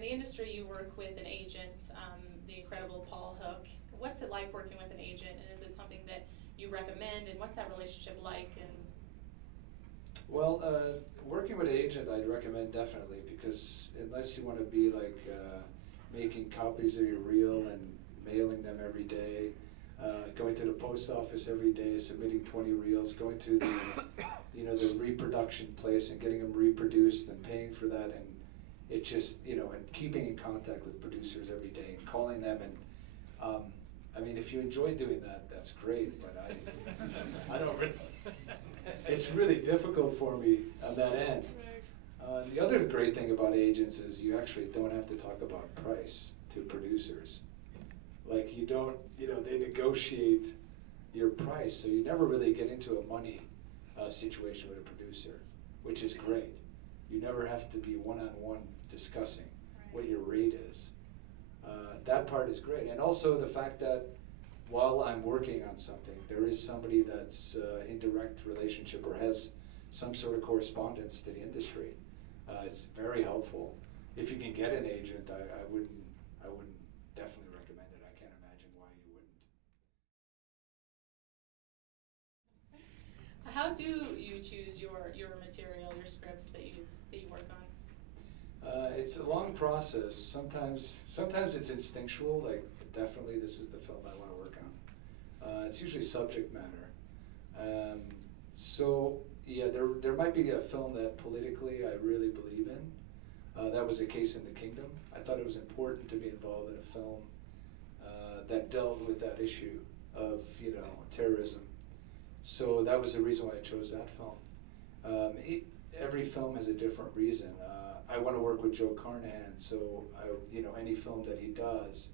in the industry you work with an agent, the incredible Paul Hook. What's it like working with an agent, and is it something that you recommend, and what's that relationship like? And well, working with an agent I'd recommend definitely, because unless you want to be like making copies of your reel and mailing them every day, going to the post office every day, submitting 20 reels, going to the the reproduction place and getting them reproduced and paying for that, and it just and keeping in contact with producers every day and calling them, and I mean, if you enjoy doing that, that's great, but I don't really, it's really difficult for me on that end. The other great thing about agents is you actually don't have to talk about price to producers. Like you don't, they negotiate your price, so you never really get into a money situation with a producer, which is great. You never have to be one-on-one discussing what your rate is. That part is great. And also the fact that while I'm working on something, there is somebody that's in direct relationship or has some sort of correspondence to the industry. It's very helpful. If you can get an agent, I wouldn't definitely recommend it. I can't imagine why you wouldn't. how do you choose your material, your scripts that you work on? It's a long process. Sometimes it's instinctual, like definitely this is the film I want to work on. It's usually subject matter. So yeah, there might be a film that politically I really believe in. That was a case in the Kingdom. I thought it was important to be involved in a film that dealt with that issue of terrorism. So that was the reason why I chose that film. Every film has a different reason. I want to work with Joe Carnahan, so any film that he does,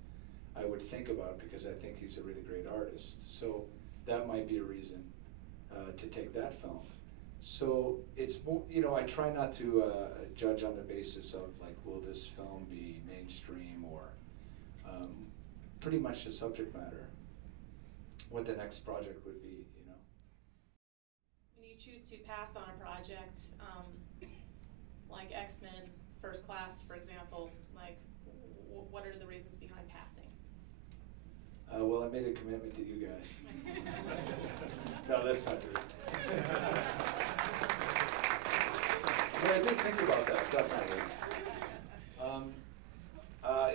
I would think about because I think he's a really great artist. So that might be a reason to take that film. So it's more, I try not to judge on the basis of like, will this film be mainstream or pretty much the subject matter, what the next project would be. When you choose to pass on a project, like X-Men First Class, for example, like what are the reasons behind passing? Well, I made a commitment to you guys. No, that's not true. But I did think about that, definitely.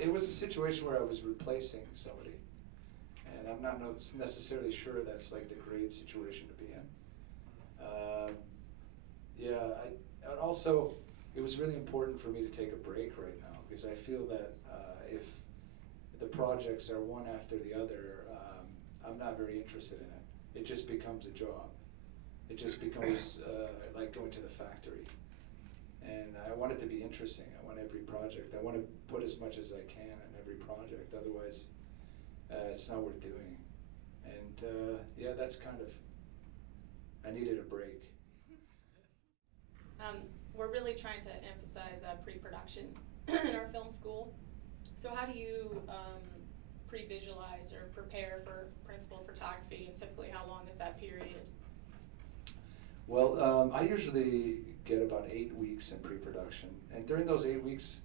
It was a situation where I was replacing somebody, and I'm not necessarily sure that's like the great situation to be in. And also, it was really important for me to take a break right now because I feel that if the projects are one after the other, I'm not very interested in it. It just becomes a job. It just becomes like going to the factory. And I want it to be interesting. I want every project. I want to put as much as I can in every project. Otherwise, it's not worth doing. And yeah, that's kind of, I needed a break. We're really trying to emphasize pre-production in our film school. So how do you pre-visualize or prepare for principal photography, and typically how long is that period? Well, I usually get about 8 weeks in pre-production, and during those 8 weeks,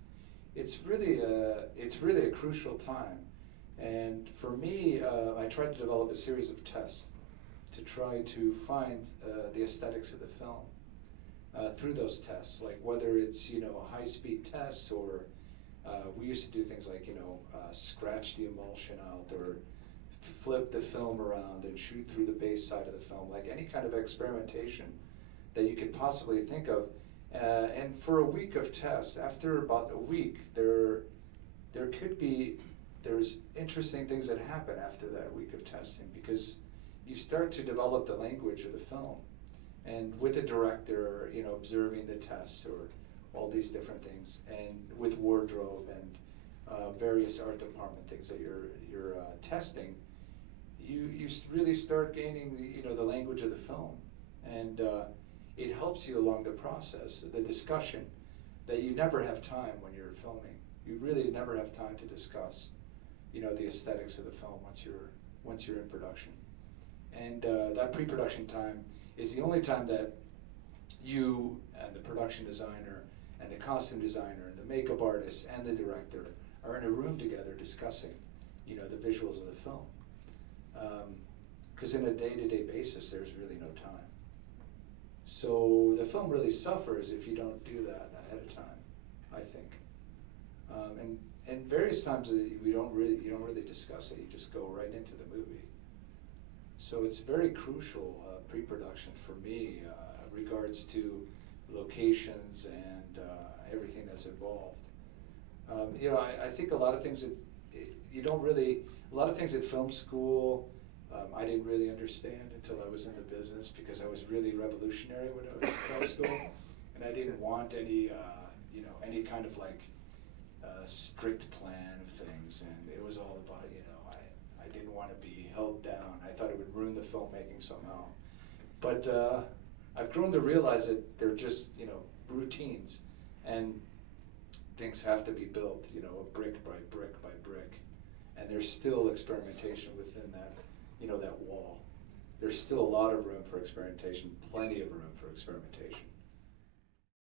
it's really a crucial time. And for me, I try to develop a series of tests to try to find the aesthetics of the film through those tests, like whether it's high-speed tests or we used to do things like scratch the emulsion out or flip the film around and shoot through the base side of the film, like any kind of experimentation that you could possibly think of. And for a week of tests, after about a week, there's interesting things that happen after that week of testing, because you start to develop the language of the film, and with the director, observing the tests or all these different things, and with wardrobe and various art department things that you're testing, you really start gaining the language of the film, and it helps you along the process, the discussion that you never have time when you're filming. You really never have time to discuss, the aesthetics of the film once you're in production. And that pre-production time is the only time that you and the production designer and the costume designer and the makeup artist and the director are in a room together discussing, you know, the visuals of the film. Because in a day-to-day basis, there's really no time. So the film really suffers if you don't do that ahead of time, I think. And various times you don't really discuss it. You just go right into the movie. So it's very crucial pre-production for me, regards to locations and everything that's involved. You know, I think a lot of things a lot of things at film school, I didn't really understand until I was in the business, because I was really revolutionary when I was in film school, and I didn't want any, you know, any kind of like strict plan of things, and it was all about, you know, I didn't want to be held down. I thought it would ruin the filmmaking somehow. But I've grown to realize that they're just, you know, routines, and things have to be built, you know, brick by brick by brick. And there's still experimentation within that, you know, that wall. There's still a lot of room for experimentation, plenty of room for experimentation.